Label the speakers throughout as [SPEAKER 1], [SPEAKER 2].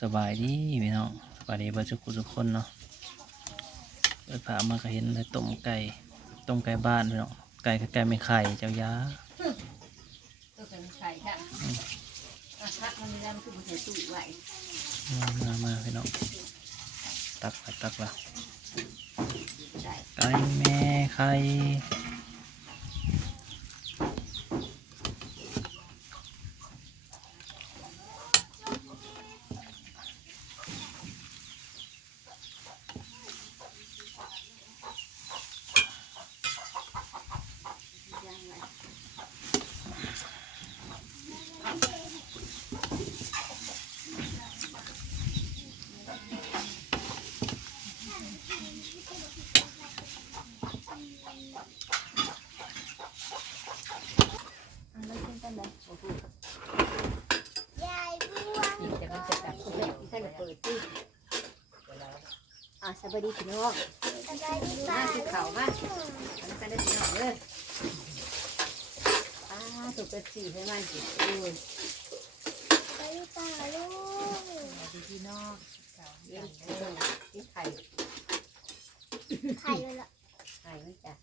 [SPEAKER 1] สบายดีพี่น้องสบายดีเบอร์ทุกคนทุกคนเนาะเปิดผ้ามาก็เห็นเลยต้มไก่ต้มไก่บ้านพี่น้องไก่กับไก่ไม่ไข่เจ้ายา
[SPEAKER 2] ตัวเป็นไข่ค่ะอะพักมันไม่ได้มันคือมันใส่ตู้ไว้
[SPEAKER 1] มามามาพี่น้องตักไปตักละ
[SPEAKER 2] ได้
[SPEAKER 1] ไก่แม่ไข่
[SPEAKER 2] นี่จะมันจะจับคุณจะที่ท่านเปิดตู้ อะสวัสดีพี่น้องมาคือเข่ามาอันนั้นกันได้พี่น้องเลยอ่าถูกเป็นสี่ให้มันจิโอ้ยสวัสดีพี่น้องเลี้ยงเลี้ยงกินไข่
[SPEAKER 3] ไข่เลยล่ะ
[SPEAKER 2] ไข่ไม่จ้ะ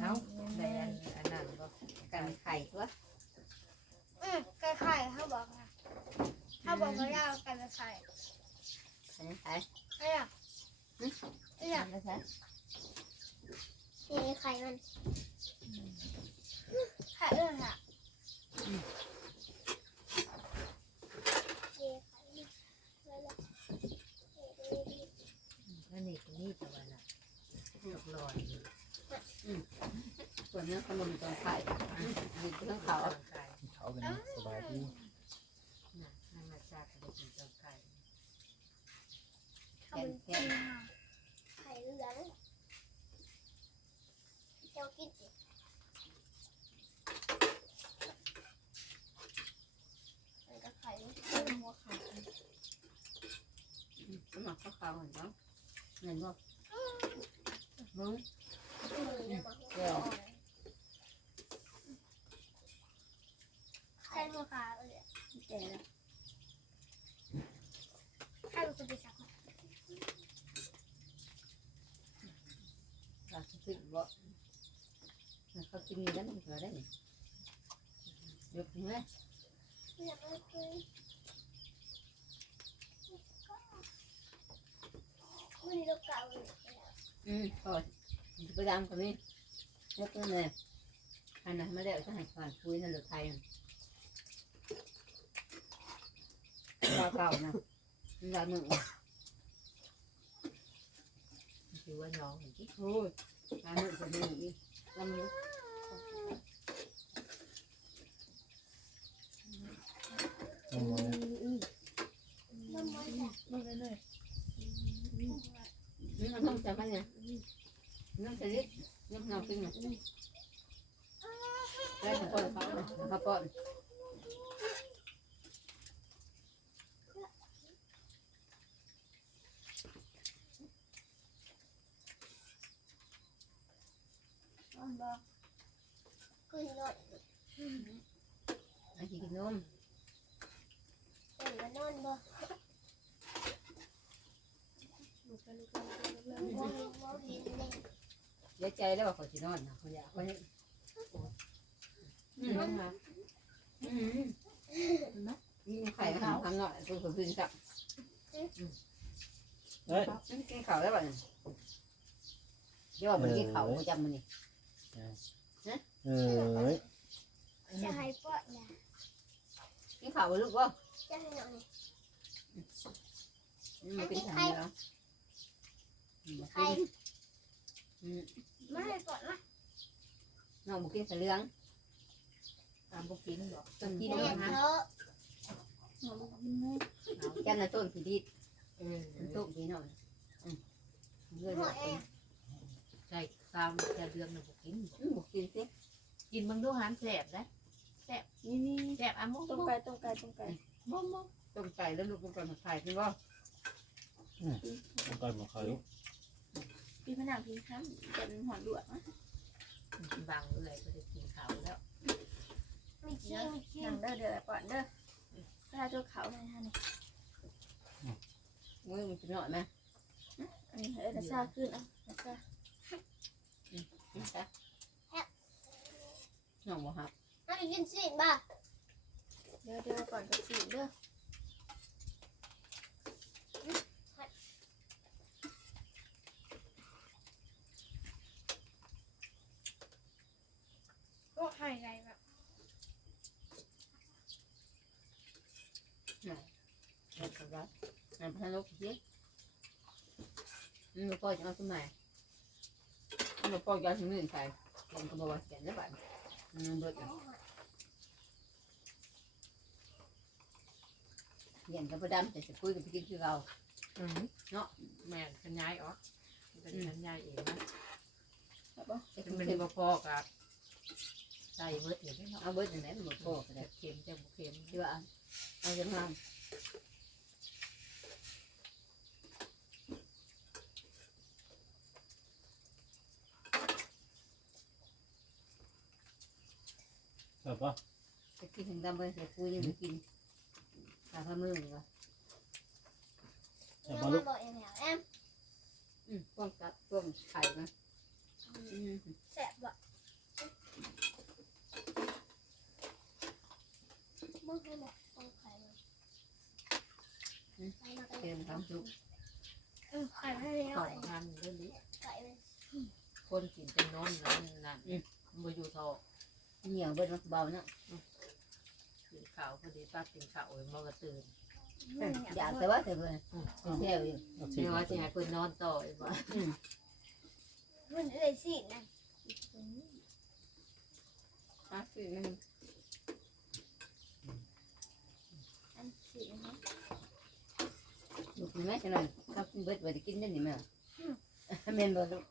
[SPEAKER 2] เอ้าได้อันอันนั้นก็กันไข่ตัว
[SPEAKER 3] อืมไก่ไข่เขาบอกนะเขาบอกว่าเราไก่เป็นไข่
[SPEAKER 2] อันนี้ไข่
[SPEAKER 3] ไอ้หรอไอ้ หรอ
[SPEAKER 2] อันนี้ไข่
[SPEAKER 3] นี่ไข่มันไข่เออค่ะนี่ไข่แล้วล่ะ
[SPEAKER 2] นั่นนี่ตรงนี้ตัวน่ะตกลอยอืมส่วนเนื้อขนมตอนไข่มีเรื่องเขา
[SPEAKER 1] เขาเป็นสบายดี
[SPEAKER 2] น่ะนั่นมาจากขนมตอนไข่
[SPEAKER 3] เขาเป็นไข่ไข่เหลืองเจ้ากินสิมันก็ไข่เป็นหัวไข่
[SPEAKER 2] สมัครเขาเขาเห็นเนาะเงินบ่มึง
[SPEAKER 3] อืมแล้วมันก็อ่อนไข่หัวขาเลยอะ
[SPEAKER 2] แก่แล้ว
[SPEAKER 3] ไข่มันจะไปสักหน่อย
[SPEAKER 2] เราจะขึ้นบ่เขากินนี่แล้วมันก็ได้ไหม
[SPEAKER 3] อยากให้คุยวันนี้เราเก่าเลย
[SPEAKER 2] อืมพอไปดำกับนี่ยกนั่นเลยอันนั้นมาแล้วจะให้ผ่านคุยนั่นหรือไทยเก่าๆนะเราหนึ่งคือว่าน้องเห็นที่โอ้ยเราหนึ่งจะมีอีกลำนี้
[SPEAKER 1] ต้มมาเลย
[SPEAKER 3] น้ำมันจ้ะ
[SPEAKER 2] นี่มันต้องจำไว้เนี่ยน้องจะรีบน้องน้องกินเนี่ยได้ขอป้อนเขาขอป้อน
[SPEAKER 3] มันบอกคุยหน่อย
[SPEAKER 2] ไอ้ที่กินนม
[SPEAKER 3] เดี๋ยวมันนอนบอกมองมองเห็นเลย
[SPEAKER 2] เสีย ใจแล้วว่าเขาจะนอนนะเขาอยากเขาเนี่ยอืมนะอืมนี่ไข่ข้าวทำหน่อยตัวเขาขึ้นกับ
[SPEAKER 1] เฮ้ย
[SPEAKER 2] นี่กินข้าวได้ป่ะเนี่ยเดี๋ยวมันกินข้าวจำมันนี่
[SPEAKER 1] เอ้ย
[SPEAKER 3] จะให้ปอดนะ
[SPEAKER 2] กินข้าวลูกว่า
[SPEAKER 3] จะให้หน่อย
[SPEAKER 2] มันกินข้าวแล้ว
[SPEAKER 3] ใคร
[SPEAKER 2] อืม
[SPEAKER 3] ไม่ให้ปอดนะ
[SPEAKER 2] น้องบุกินเสลืองตามบุกินบอกต้นกิน
[SPEAKER 3] แม่
[SPEAKER 2] นะ
[SPEAKER 3] เขา
[SPEAKER 2] จันนะต้นผีดีเออต้นผีหน่อยอืมเงื่อน
[SPEAKER 3] หัว
[SPEAKER 2] บอก
[SPEAKER 3] เอง
[SPEAKER 4] ใช่ตามจะเดือนหนึ่งบ่กิน
[SPEAKER 2] บุกินสิ
[SPEAKER 4] กินเบางดูหารแสบนะแสบนี่นี่แสบอะมุก
[SPEAKER 3] ต้ม
[SPEAKER 4] มุก
[SPEAKER 3] ไก่ต้มไก่ต้มไก่
[SPEAKER 4] มุกมุก
[SPEAKER 2] ต้มไก่แล้วลูกมันก่อนมาถ่ายพี่ว่า
[SPEAKER 1] ต้มไก่หมกไข่ลูก
[SPEAKER 3] พี่พนักพี่ครับเป็นหัวด่วนนะ
[SPEAKER 4] บางเอื่อยก็จะกินข้าวแล้ว
[SPEAKER 3] มีขี้มีขี้เด้อเด้อปอดเด้อเวลาตัวเขาในท่าน
[SPEAKER 2] มือมันจะหน่อยไหม
[SPEAKER 4] อันนี้เออจะซาขึ้นอะจะซา
[SPEAKER 2] นี่จ้ะน้องบ่ครับ
[SPEAKER 3] อันนี้กินสิบ่ะ
[SPEAKER 4] เดี๋ยวเดี๋ยวก่อนจะสีเด้อ
[SPEAKER 3] ก็ให้ไรแบบ
[SPEAKER 2] เด็กกับรักนั่นพันลูกเยอะมันมาปล่อยจะเอาขึ้นมามันมาปล่อยยาถึงหนึ่งใส่ผมก็บอกว่าแก่แล้วบ้านมันเบิดแล้วเย็นกับประดำแต่จะคุยกับพี่กินคือเรา
[SPEAKER 5] อืมเนาะแม่นขันย้ายออกเป็นขันย้ายเองนะ
[SPEAKER 2] แต่
[SPEAKER 5] เป็
[SPEAKER 2] คุ
[SPEAKER 5] น
[SPEAKER 2] ณ
[SPEAKER 5] เป็
[SPEAKER 2] เป็นน
[SPEAKER 5] บ่พอกับ ใส่เบิดอยู่เนาะ
[SPEAKER 2] เอาเบิดอย่างไหนมันหมดโป้ก็
[SPEAKER 5] แต่
[SPEAKER 2] ได้
[SPEAKER 5] เค็มจะบ่เค็ม
[SPEAKER 2] ที่ว่าเอาจะท
[SPEAKER 1] แบบว่าำ
[SPEAKER 2] จะกินถึงดำไปแต่คุยยังไม่กินตาพมือเหรอ
[SPEAKER 1] แบบ
[SPEAKER 3] แม่
[SPEAKER 1] ว่าลู
[SPEAKER 3] มากบอกอย่างเงี้ยแอม
[SPEAKER 2] อืมต้มกับต้มไข่นะอืม
[SPEAKER 3] แสบบ่ มึงให้บอกเอาไข่มาไข่มา
[SPEAKER 2] เค็มทำซุป
[SPEAKER 3] อืมไข่ให้ห
[SPEAKER 5] ก่
[SPEAKER 3] น่
[SPEAKER 5] อ
[SPEAKER 3] อนย
[SPEAKER 5] ทานเรื่องนี้
[SPEAKER 3] ไข่เลย
[SPEAKER 5] คนกินเป็นนอนนั่นนั่นบ่อยู่ท้อ
[SPEAKER 2] เหนียวเบิดมันเบาเนาะ
[SPEAKER 5] กินข้าวพอดีป้ากินข้าวมันก็ตื่น
[SPEAKER 2] อยากแต่ว่าแต่เพื่อนเป็นแค่อยู่
[SPEAKER 5] ไม่ว่าจะให้เพิ่นนอนต่ออีกบ่
[SPEAKER 2] อืม
[SPEAKER 3] มันเลยสินะ
[SPEAKER 2] อะคือมัน
[SPEAKER 3] อันสินะ
[SPEAKER 2] ลูกนี่แม่จะหน่อยถ้ากินเบิดไว้จะกินได้หนิแม่แม่นบ่ลูก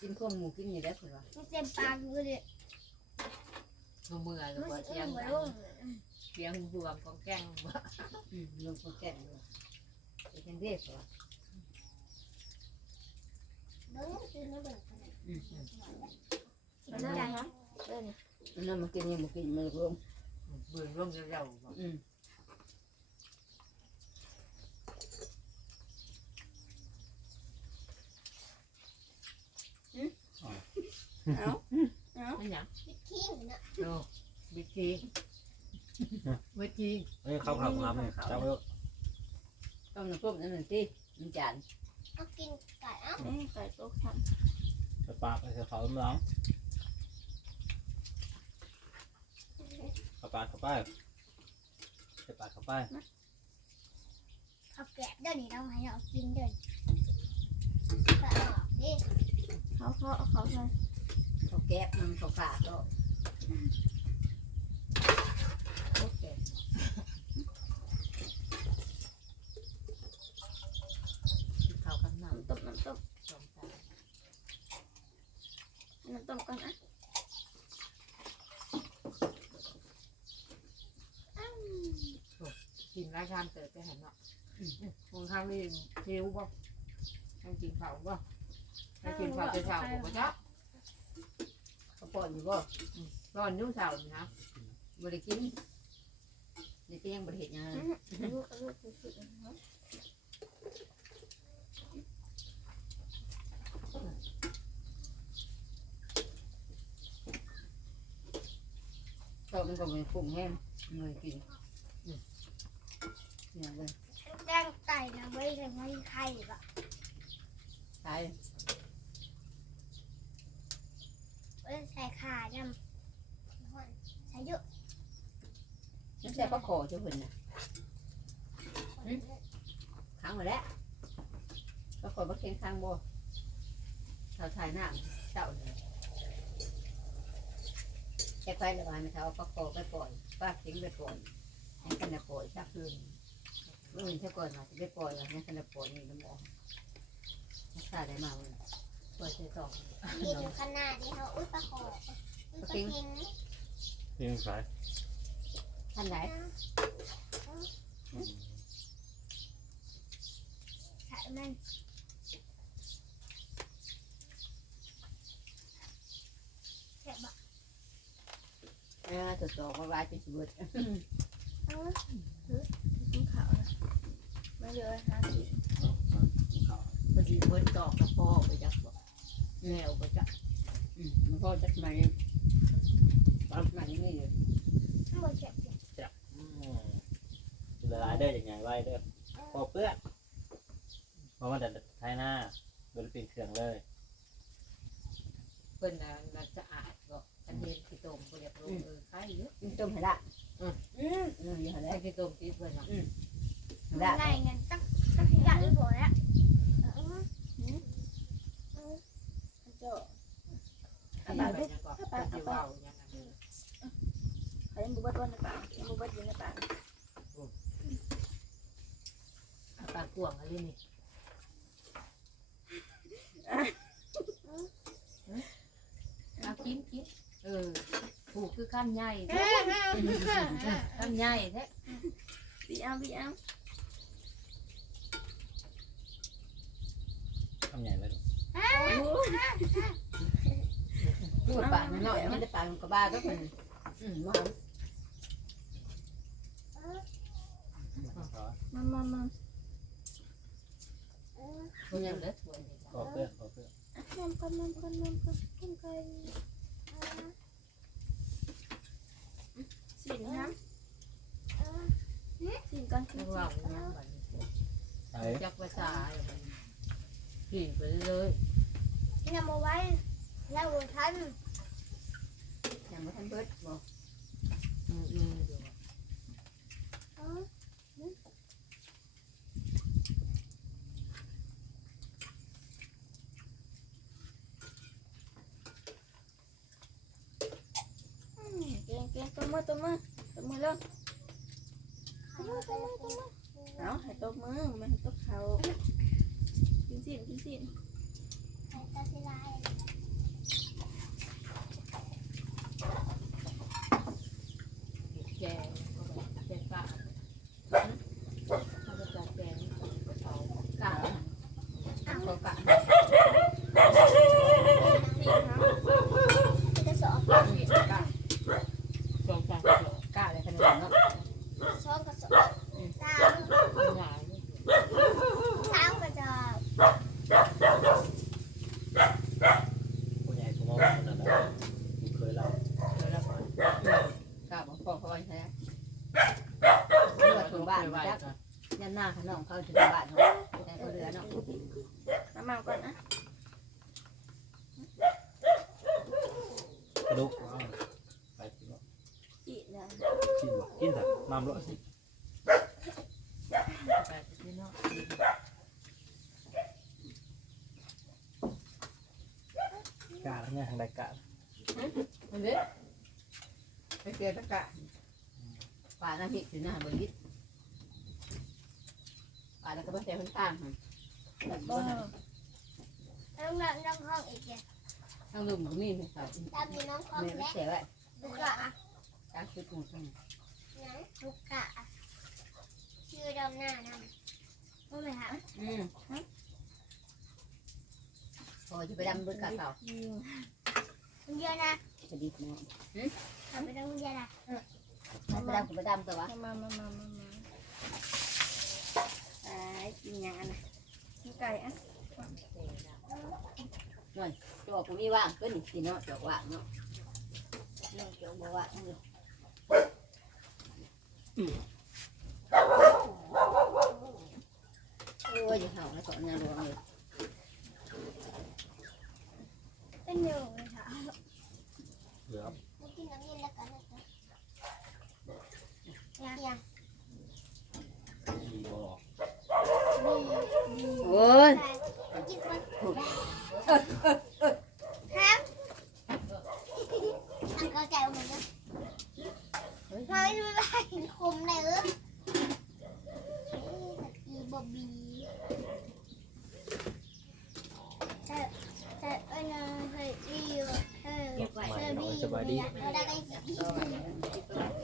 [SPEAKER 2] กินข้าวหมูกินอยู่แล้วคือว่า
[SPEAKER 3] มันเต็มปากอยู่เลย
[SPEAKER 5] มือมือหรือ
[SPEAKER 3] มัน
[SPEAKER 5] ว่า
[SPEAKER 3] สิ
[SPEAKER 5] เสียง
[SPEAKER 3] อึ้ง
[SPEAKER 5] ดั
[SPEAKER 3] มางลง
[SPEAKER 5] เสียงบวมของแก้งบ่
[SPEAKER 2] อืมลงโปรแกรมอยู่ไปกันเรียกว่า
[SPEAKER 3] เบิ้งคือไม่เบิ้งขนาด
[SPEAKER 2] อืม
[SPEAKER 4] มันน่ารักนะเด้อนี่
[SPEAKER 2] มันนั่นมากินยังมากินมันรวม
[SPEAKER 5] เบิ่งร่มเร็วๆบ่
[SPEAKER 2] อืม
[SPEAKER 4] เอาเอา
[SPEAKER 5] อันหยัง
[SPEAKER 3] พิทิ้งนะ
[SPEAKER 5] โอ้บิกีบิกี
[SPEAKER 1] เฮ้ยเข้าข่าวครับเนี่ยเจ้าเอ้ย
[SPEAKER 2] ต้มน้ำซุปนั่นน่ะสิมันจาน
[SPEAKER 3] เอากินไก่เอ้า
[SPEAKER 4] เอ้ยไก่ตกทัน
[SPEAKER 1] ไปปากไปใส่เขาล้างเข้าปากเข้าไปใส่ปากเข้าไป
[SPEAKER 3] เอาแกะเดี๋ยวนี้เราให้เรากินเดี๋ยวนี้ก็เอาออกดิ
[SPEAKER 4] เขาเขาเอาเขาใส่
[SPEAKER 2] ข้าแก๊บมันข้าฝาก็โอเค
[SPEAKER 5] ข้าวกันน้
[SPEAKER 4] น้ำต้มน้ำต้ม
[SPEAKER 5] สองจาน้ำ
[SPEAKER 4] ต้มก่อนนะ
[SPEAKER 5] กินรายการเติร์ไปหันเนาะคงข้าวนี่หิวบ่ให้กินข้าบ่ให้กินข้าจะเช้าบ่จ๊ะ
[SPEAKER 2] อนอยู่บ่
[SPEAKER 5] ร้อนยุ่งเช้านี่นะ
[SPEAKER 2] บ่ได้กินเดี๋ยวเที่ยงบ่ได้เห็นยัง
[SPEAKER 4] ลูกลูกสุดๆนะ
[SPEAKER 2] ก็มันก็เป็นกุ้งแห้งมือกินเนี่ยเลย
[SPEAKER 3] แกงไก่นะไว้เลยไม่ไข่ปะ
[SPEAKER 2] ตาย
[SPEAKER 3] ไว้ใส่ขาดำใส่เยอะ
[SPEAKER 2] ไม่ใช่ปลาขอเจ้าเพิ่นน่ะค้างไว้แล้วปลาขอปลาเค็งค้างบ่เท่าทายน้ำเจ้าเลยแค่ไฟระบายไม่เท่าปลาขอไปปล่อยปลาเค็งไปปล่อยให้กันนะปล่อยสักคืนเมื่ออื่นเท่าก่อนมาจะไปปล่อยแล้วให้กันนะปล่อยนี่น้ำหมอรักษาได้มาเลย ปล่อยใส่ซอง
[SPEAKER 3] กินขนาดนี้เขาอุ้ยปลาคออุ้ยปลาคิง
[SPEAKER 1] ยิงสาย
[SPEAKER 2] ท่านไหน
[SPEAKER 3] ใส่มันแค่บะ
[SPEAKER 2] เออตัวโตมาไว้เป็นชีวิต
[SPEAKER 3] เอา
[SPEAKER 4] กินข้าวนะ
[SPEAKER 3] เยอะหาสิ
[SPEAKER 2] พอดีเบิดตอกกระพ่อไปจักบ่ แนวไปจักอืมมันพ่อจักมาเนี่ยตอนมานี่เลย
[SPEAKER 3] ทั้งหมดเจ็บเจ็บ
[SPEAKER 6] อืมละลายเด้ออย่างไงไว้เด้อพอเปื้อนเพราะว่าแต่ท้ายหน้าบริปิดเครื่องเลย
[SPEAKER 5] เพิ่นน่ะน่าจะอาดบ่กันเห็นขี้ตมบ่อยากลงเออใครเยอะ
[SPEAKER 2] มันต้มให้ละอืมอืมอืมอย่างไร
[SPEAKER 5] ไอ้ขี้ตมที่เพิ่นน่ะ
[SPEAKER 3] มัน
[SPEAKER 2] ละ
[SPEAKER 3] ไงเงินตั้งตั้งขยะหรือเปล่าเนี่ยเจ้า
[SPEAKER 5] อันนี้เป็นหยังก็ เนสิเว้าหยังอันนี้
[SPEAKER 3] เขายังบุบเบิ้ลวันในป่ายังบุบเบิ้ลอยู่ในป่า
[SPEAKER 5] เอาปากกวางอะไรนี่เอากินกินเออผูกคือขั้นใหญ่แท้ขั้นใหญ่แท้
[SPEAKER 3] บีเอาบีเอา
[SPEAKER 6] ทำใหญ่เลย
[SPEAKER 2] พูดปากมันหน่อยมันจะปากมันก็บ้าก็เป็นอืมมา
[SPEAKER 3] มามามา
[SPEAKER 5] มันยังเหลือถ้วยนี่
[SPEAKER 6] พอเปื้อนพอเปื้อน
[SPEAKER 3] น้ำกันน้ำกันน้ำกันน้ำกันสินน้ำสินกันสิ
[SPEAKER 5] จั
[SPEAKER 3] น
[SPEAKER 5] งเว้าหยังบัดนี้
[SPEAKER 6] ไอ้
[SPEAKER 5] จักภาษาอะไรบัดนี้กินไปเลย
[SPEAKER 3] นำมาไว้แล้วท่าน
[SPEAKER 2] อย่างมาทันเบิดบอก
[SPEAKER 5] อืมอืมเดี๋ยว
[SPEAKER 3] เก่งเก่งตัวมือตัวมือตัวมือเริ่มตัวมือตัวมือตัวมือเอาให้ตัวมือไม่ให้ตัวเขากินสินกินสิน
[SPEAKER 5] แกงก็แบบแกงปลาเขาจะจัดแกงเขา
[SPEAKER 2] กะเขากะ
[SPEAKER 3] สินเขาจะสอบ
[SPEAKER 2] กะ
[SPEAKER 5] สองจาน
[SPEAKER 2] กะอะไรขนาดเนาะ
[SPEAKER 3] สองกับสอบสาม
[SPEAKER 5] หลาย
[SPEAKER 3] สามกับจะ
[SPEAKER 6] ผู้ใหญ่ผู้มองคนนั้นนะเคยเล่า
[SPEAKER 5] เดี๋ยวแล้วก่อน
[SPEAKER 2] กะบอกพ่อเขาไว้ใช่ไหมเรือถึงบ้านจักยันหน้าขนมเขาถึงบ้านเนาะแต่ก็เรือเนาะ
[SPEAKER 3] น้ำมันก่อนนะ
[SPEAKER 6] ก ระดูกเอาไปกินบ่
[SPEAKER 3] สินนะ
[SPEAKER 6] กินบ่กินสักน้ำรสสิ
[SPEAKER 5] ไปที่นอก
[SPEAKER 6] กาแล้วเนี่ยทางใดกา
[SPEAKER 2] มันเด้ไปเกลือตะกะป่าน้ำพริกถึงหน้าบริษป่าแล้วก็ไปแต่คนข้างแต่ก็
[SPEAKER 3] แล้วน้ องน้องห้องอีกเนี่ย
[SPEAKER 2] ทางลุมก็มีให้เขา
[SPEAKER 3] ตามมีน้องห้อง
[SPEAKER 2] แม่ก็
[SPEAKER 3] และ
[SPEAKER 2] เสียไว้
[SPEAKER 3] ลูกกะ
[SPEAKER 2] ตามชุดของเขา
[SPEAKER 3] ลูกกะชื่อดำหน้านำรู้ไหมคะ
[SPEAKER 2] อืมพอจะไปดำเบิดกะเก่า
[SPEAKER 3] คุณเยอะนะ
[SPEAKER 2] จะดีเนาะ
[SPEAKER 3] ทำไปต้องเยอะนะ
[SPEAKER 2] ไปดำก็ไปดำแต่ว่า
[SPEAKER 3] มามามามามาไอ้กินยังนะไก่อะ
[SPEAKER 2] จอกก็มีว่างก็นี่สิเนาะจอกว่างเนาะเนาะจอกบ่ว่างเลยโอ้ยอย่าเห่าแล้วก็งานรวมเลย
[SPEAKER 3] เป็นหนึ่งเลยค่ะ
[SPEAKER 6] เหลือ
[SPEAKER 3] มากินน้ำเย็นแล้วกันนะคะยังยัง
[SPEAKER 6] มีบ่
[SPEAKER 3] มี
[SPEAKER 2] โอ้ย